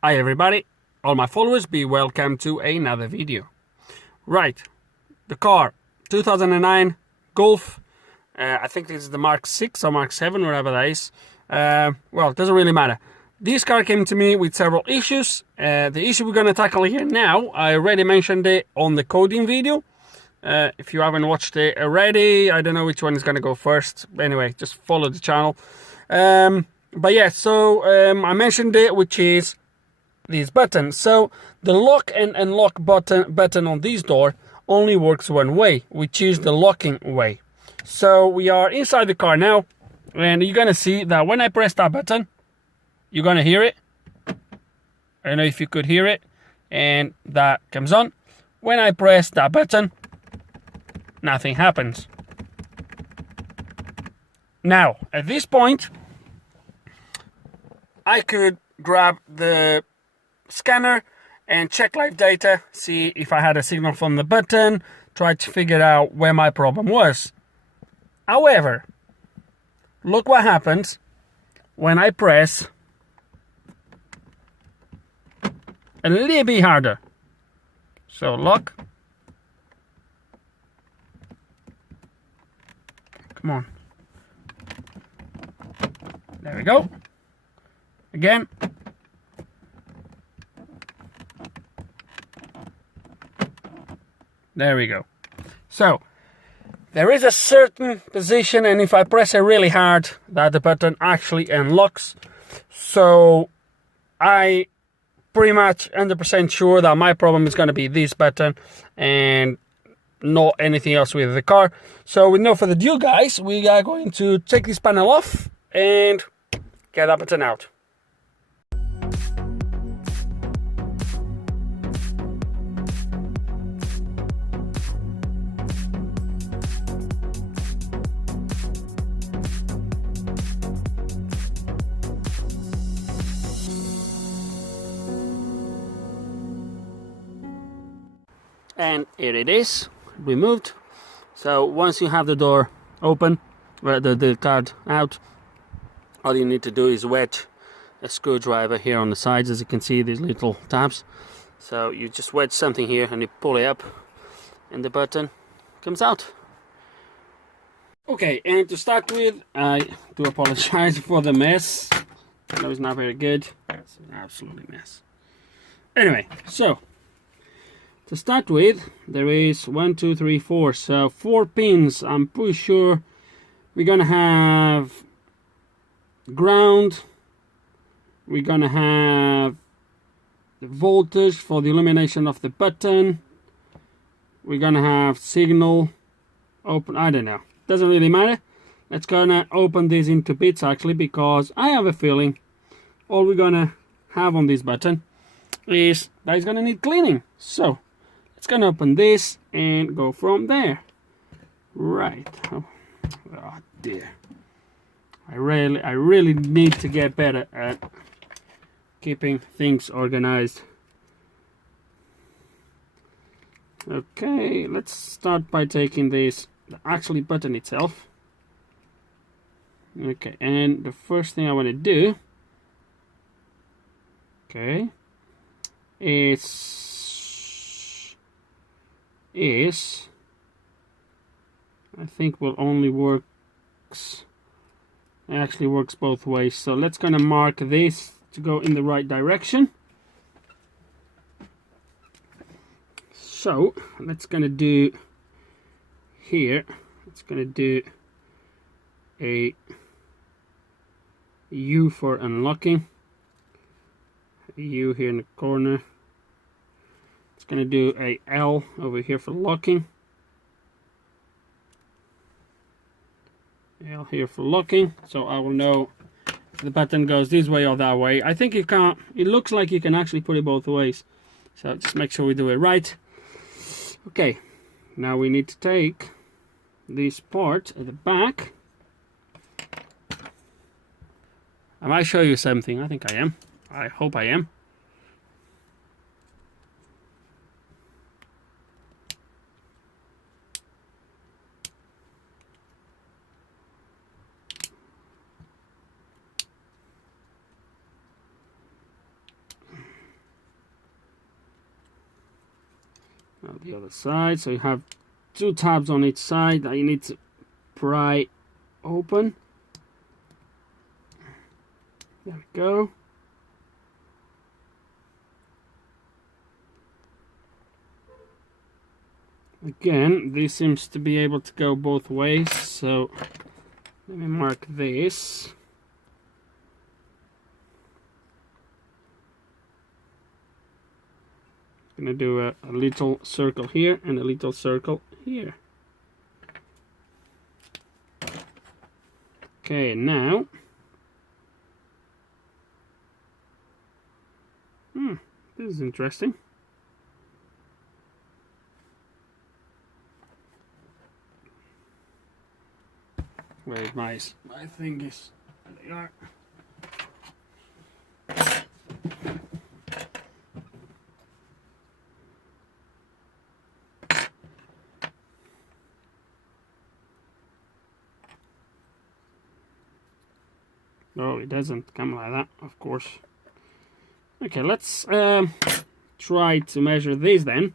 Hi everybody, all my followers, be welcome to another video. Right, the car, 2009 Golf, I think this is the Mark 6 or Mark 7, whatever that is. Well, it doesn't really matter. This car came to me with several issues. The issue we're going to tackle here now, I already mentioned it on the coding video. If you haven't watched it already, I don't know which one is going to go first. Anyway, just follow the channel. But yeah, so I mentioned it, which is this button. So the lock and unlock button on this door only works one way, which is the locking way. So we are inside the car now, and you're gonna see that when I press that button, you're gonna hear it. I don't know if you could hear it, and that comes on. When I press that button, nothing happens. Now, at this point, I could grab the scanner and check live data, see if I had a signal from the button, try to figure out where my problem was. However, look what happens when I press a little bit harder. So lock. Come on. There we go. Again. There we go. So, there is a certain position, and if I press it really hard, that the button actually unlocks. So, I pretty much 100% sure that my problem is going to be this button and not anything else with the car. So, with no further ado, guys, we are going to take this panel off and get that button out. And here it is, removed. So once you have the door open, the card out, all you need to do is wedge a screwdriver here on the sides. As you can see, these little tabs. So you just wedge something here and you pull it up and the button comes out. Okay, and to start with, I do apologize for the mess. I know it's not very good. It's an absolute mess. Anyway, so to start with, there is 1, 2, 3, 4. So 4 pins. I'm pretty sure we're gonna have ground. We're gonna have the voltage for the illumination of the button. We're gonna have signal open. I don't know. Doesn't really matter. Let's gonna open this into bits actually, because I have a feeling all we're gonna have on this button is that it's gonna need cleaning. So it's gonna open this and go from there. Right. Oh dear. I really need to get better at keeping things organized. Okay, let's start by taking this, the actual button itself. Okay, and the first thing I want to do, okay, is I think will only works, it actually works both ways. So let's gonna mark this to go in the right direction. So let's gonna do here, it's gonna do a U for unlocking, a U here in the corner. It's gonna do a L over here for locking, L here for locking, so I will know if the button goes this way or that way. I think you can't, it looks like you can actually put it both ways, so just make sure we do it right. Okay, now we need to take this part at the back. I might show you something. I think I am. I hope I am. Now the other side, so you have two tabs on each side that you need to pry open. There we go. Again, this seems to be able to go both ways, so let me mark this. I'm gonna do a little circle here and a little circle here. Okay, now this is interesting. Where my thing is. There they are. No, it doesn't come like that, of course. Okay, let's try to measure this then.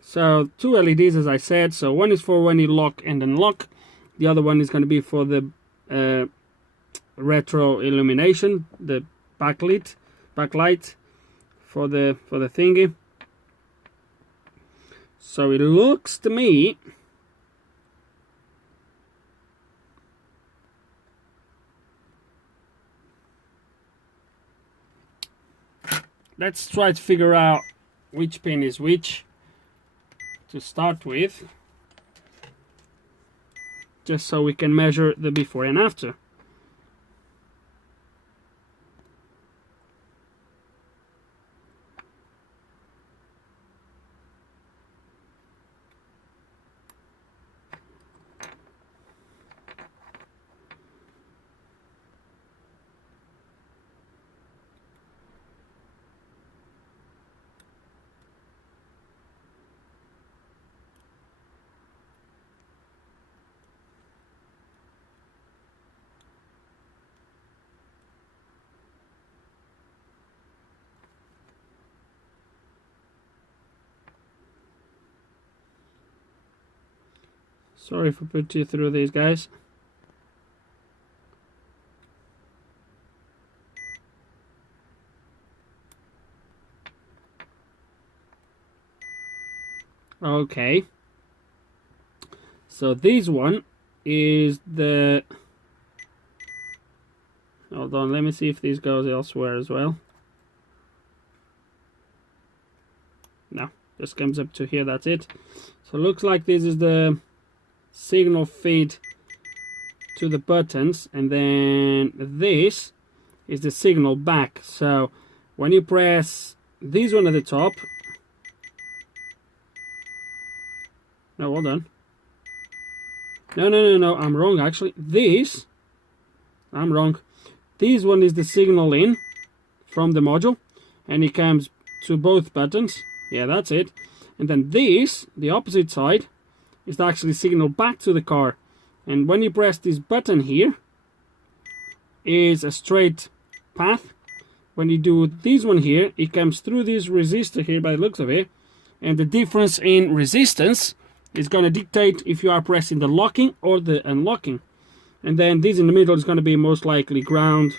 So two LEDs, as I said. So one is for when you lock and unlock. The other one is going to be for the retro illumination, the backlight for the thingy. So it looks to me let's try to figure out which pin is which to start with, just so we can measure the before and after. Sorry for putting you through these, guys. Okay. So this one is the... Hold on, let me see if this goes elsewhere as well. No, just comes up to here, that's it. So it looks like this is the signal feed to the buttons, and then this is the signal back. So when you press this one at the top, no, hold on, no, I'm wrong actually. I'm wrong. This one is the signal in from the module, and it comes to both buttons. Yeah, that's it. And then this, the opposite side, is actually signal back to the car. And when you press this button here, is a straight path. When you do this one here, it comes through this resistor here by the looks of it, and the difference in resistance is going to dictate if you are pressing the locking or the unlocking. And then this in the middle is going to be most likely ground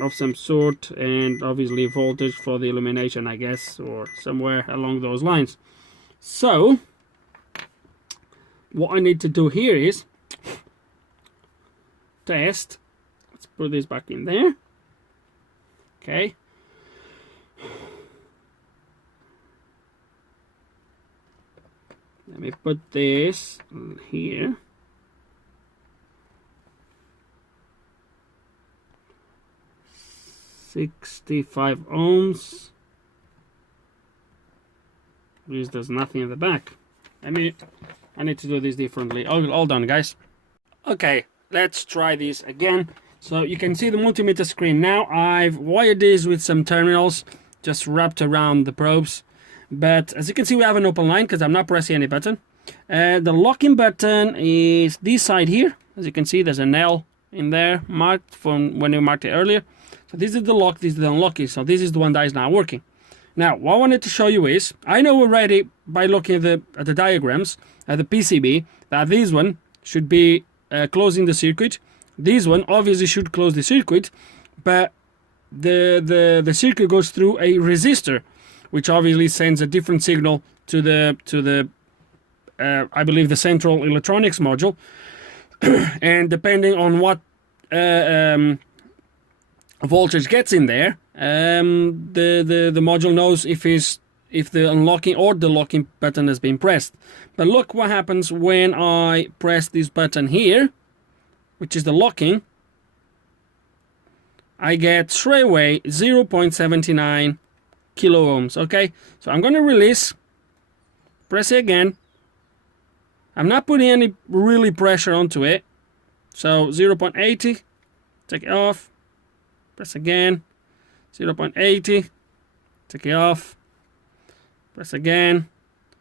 of some sort, and obviously voltage for the illumination, I guess, or somewhere along those lines. So what I need to do here is test. Let's put this back in there. Okay. Let me put this here. $65 ohms. This does nothing in the back. I need to do this differently. All done, guys. Okay, let's try this again. So you can see the multimeter screen now. I've wired this with some terminals just wrapped around the probes. But as you can see, we have an open line because I'm not pressing any button. The locking button is this side here. As you can see, there's an L in there marked from when we marked it earlier. So this is the lock, this is the unlocking. So this is the one that is now working. Now, what I wanted to show you is, I know already by looking at the diagrams, at the PCB, that this one should be closing the circuit. This one obviously should close the circuit, but the circuit goes through a resistor, which obviously sends a different signal to the I believe the central electronics module, and depending on what voltage gets in there, the module knows if the unlocking or the locking button has been pressed. But look what happens when I press this button here, which is the locking. I get straight away 0.79 kilo ohms. Okay, so I'm going to release, press it again. I'm not putting any really pressure onto it. So 0.80, take it off, press again, 0.80, take it off, press again,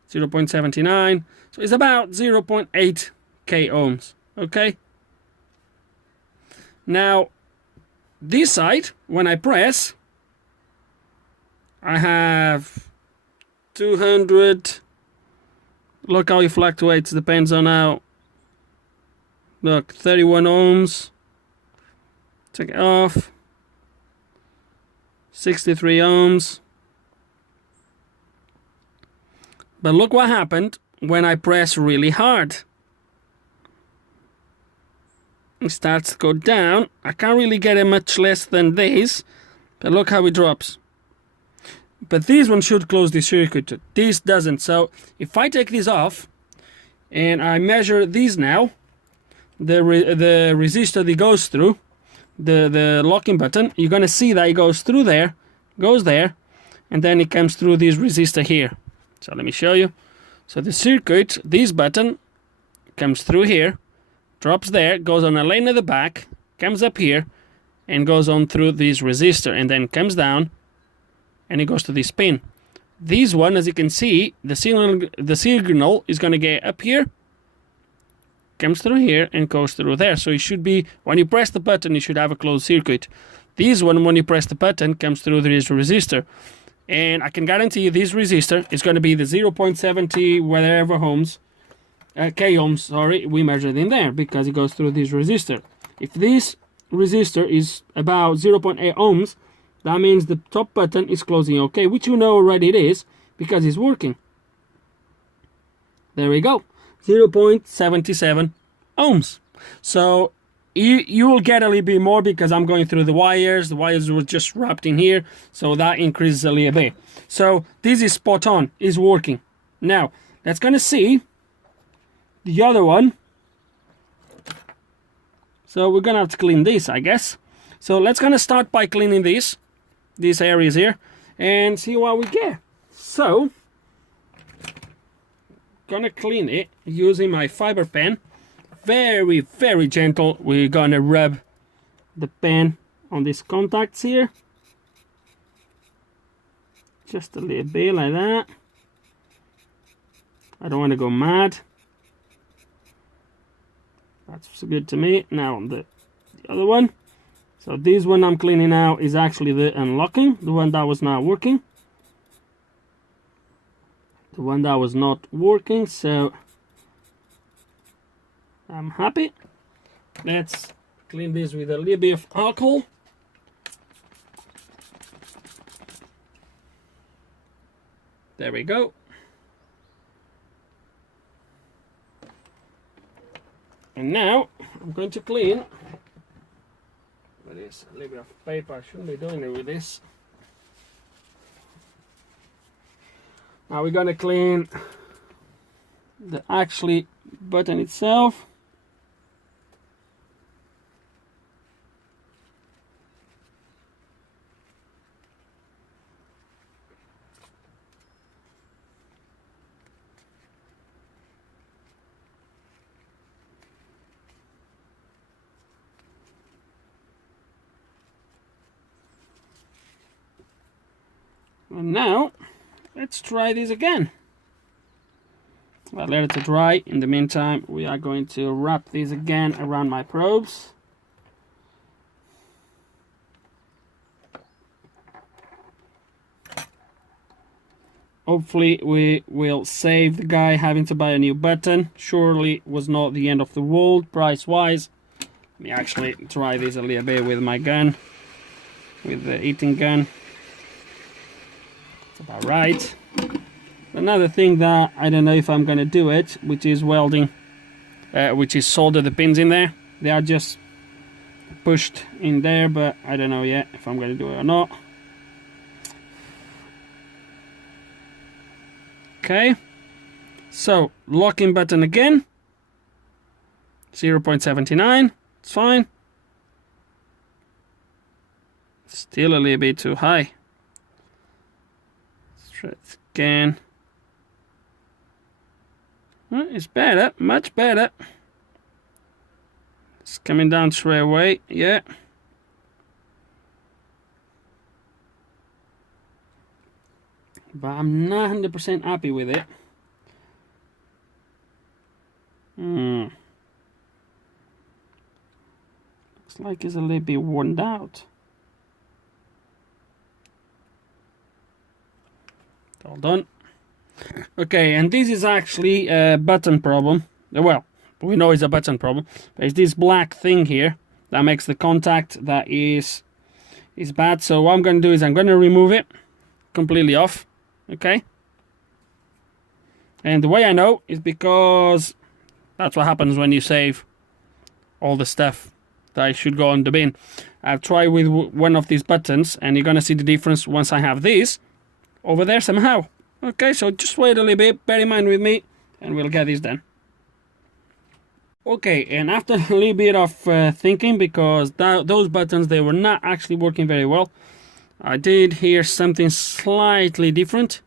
0.79. So it's about 0.8 k ohms. Okay. Now, this side, when I press, I have 200. Look how it fluctuates, depends on how. Look, 31 ohms. Take it off. 63 ohms. But look what happened when I press really hard. It starts to go down. I can't really get it much less than this, but look how it drops. But this one should close the circuit. This doesn't. So if I take this off and I measure these now, the resistor that goes through the locking button, you're gonna see that it goes through there, goes there, and then it comes through this resistor here. So let me show you. So the circuit, this button comes through here, drops there, goes on a lane at the back, comes up here, and goes on through this resistor, and then comes down, and it goes to this pin. This one, as you can see, the signal is going to get up here, comes through here, and goes through there. So it should be, when you press the button, you should have a closed circuit. This one, when you press the button, comes through this resistor. And I can guarantee you this resistor is going to be the 0.70 whatever ohms, k ohms, sorry, we measured in there, because it goes through this resistor. If this resistor is about 0.8 ohms, that means the top button is closing okay, which you know already it is, because it's working. There we go, 0.77 ohms. So you will get a little bit more because I'm going through the wires were just wrapped in here, so that increases a little bit. So this is spot on, is working. Now let's gonna see the other one. So we're gonna have to clean this, I guess. So let's gonna start by cleaning these areas here and see what we get. So gonna clean it using my fiber pen. Very, very gentle. We're gonna rub the pen on these contacts here. Just a little bit like that. I don't want to go mad. That's good to me. Now on the other one. So this one I'm cleaning now is actually the unlocking, the one that was not working. The one that was not working, so I'm happy. Let's clean this with a little bit of alcohol. There we go. And now I'm going to clean with this, a little bit of paper. I shouldn't be doing it with this. Now we're going to clean the actually button itself. And now let's try this again. I'll let it dry. In the meantime, we are going to wrap this again around my probes. hopefully we will save the guy having to buy a new button. Surely was not the end of the world price wise. Let me actually try this a little bit with my gun, with the eating gun. It's about right. Another thing that I don't know if I'm gonna do it, which is welding, which is solder the pins in there. They are just pushed in there, but I don't know yet if I'm gonna do it or not. Okay, so locking button again, 0.79, it's fine. Still a little bit too high. Let's try it again. Well, it's better, much better. It's coming down straight away, yeah. But I'm not 100% happy with it. Looks like it's a little bit worn out. All done. Okay, and this is actually a button problem. Well, we know it's a button problem, but it's this black thing here that makes the contact that is bad. So what I'm going to do is I'm going to remove it completely off. Okay, and the way I know is because that's what happens when you save all the stuff that should go on the bin. I've tried with one of these buttons, and you're gonna see the difference once I have this over there somehow. Okay, so just wait a little bit, bear in mind with me, and we'll get this done. Okay, and after a little bit of thinking, because those buttons, they were not actually working very well, I did hear something slightly different.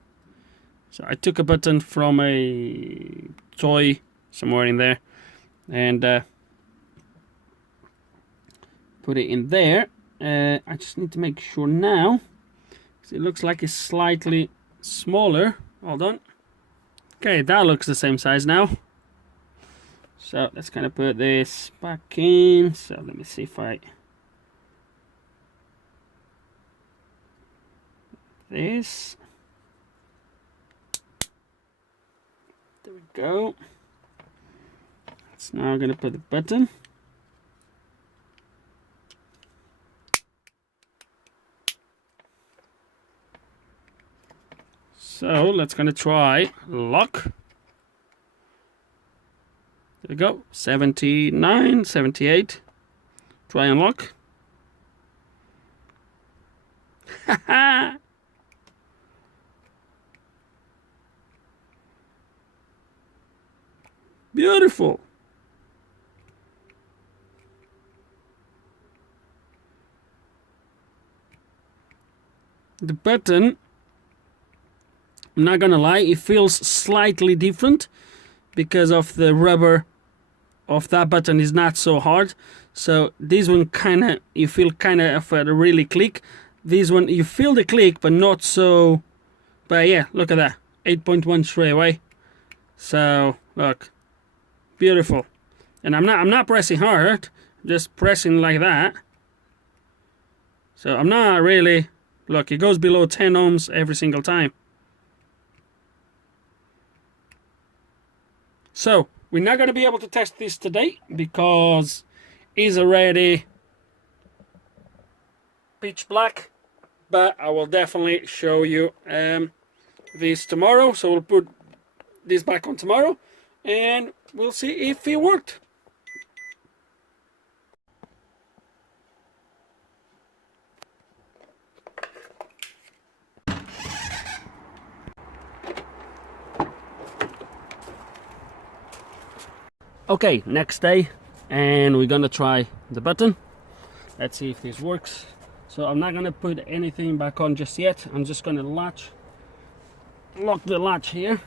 So I took a button from a toy somewhere in there and put it in there. I just need to make sure now, because it looks like it's slightly smaller. Hold on. Okay, that looks the same size now. So let's kind of put this back in. So let me see if I... this. There we go. That's now going to put the button. So let's going to try lock. There we go. 79, 78. Try and lock. Haha. Beautiful. The button, I'm not gonna lie, it feels slightly different because of the rubber of that button is not so hard. So this one kinda, you feel kinda of a really click. This one, you feel the click, but not so. But yeah, look at that, 8.1 straight away. So look. Beautiful. And I'm not pressing hard, just pressing like that. So I'm not really, look, it goes below 10 ohms every single time. So we're not going to be able to test this today because it's already pitch black, but I will definitely show you this tomorrow. So we'll put this back on tomorrow and we'll see if it worked. Okay, next day, and we're gonna try the button. Let's see if this works. So I'm not gonna put anything back on just yet. I'm just gonna lock the latch here.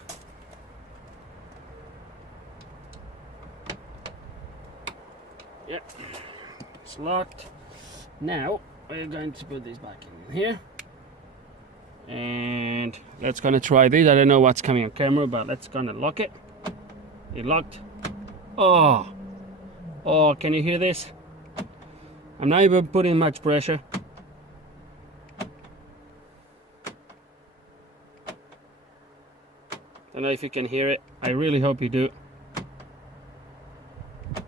Yep, it's locked. Now we're going to put this back in here, and let's gonna try this. I don't know what's coming on camera, but let's gonna lock it. It locked. Oh, can you hear this? I'm not even putting much pressure. Don't know if you can hear it. I really hope you do. You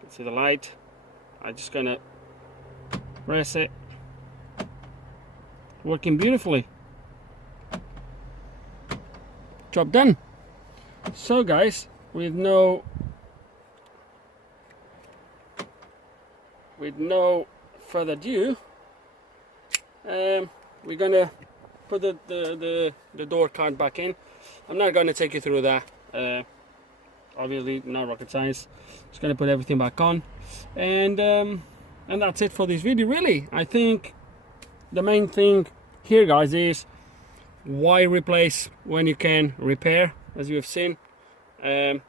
can see the light. I'm just gonna press it. Working beautifully. Job done. So guys, with no further ado, we're gonna put the door card back in. I'm not gonna take you through that. Obviously, not rocket science. Just gonna put everything back on, and that's it for this video. Really, I think the main thing here, guys, is why replace when you can repair, as you have seen. I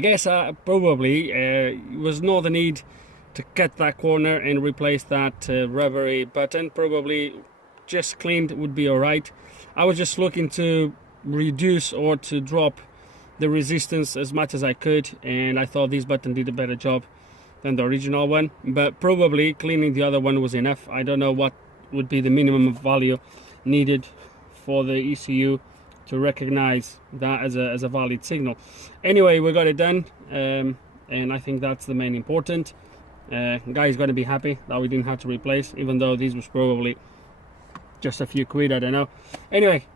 guess probably was not the need to cut that corner and replace that rubbery button. Probably just cleaned would be alright. I was just looking to reduce or to drop the resistance as much as I could, and I thought this button did a better job than the original one, but probably cleaning the other one was enough. I don't know what would be the minimum value needed for the ECU to recognize that as a valid signal. Anyway, we got it done, and I think that's the main important. Guy's going to be happy that we didn't have to replace, even though this was probably just a few quid, I don't know. Anyway,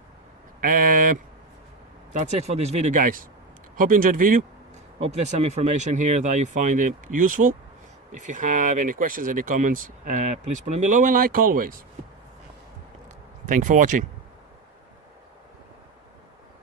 that's it for this video, guys. Hope you enjoyed the video. Hope there's some information here that you find it useful. If you have any questions, any comments, please put them below, and like always, thanks for watching.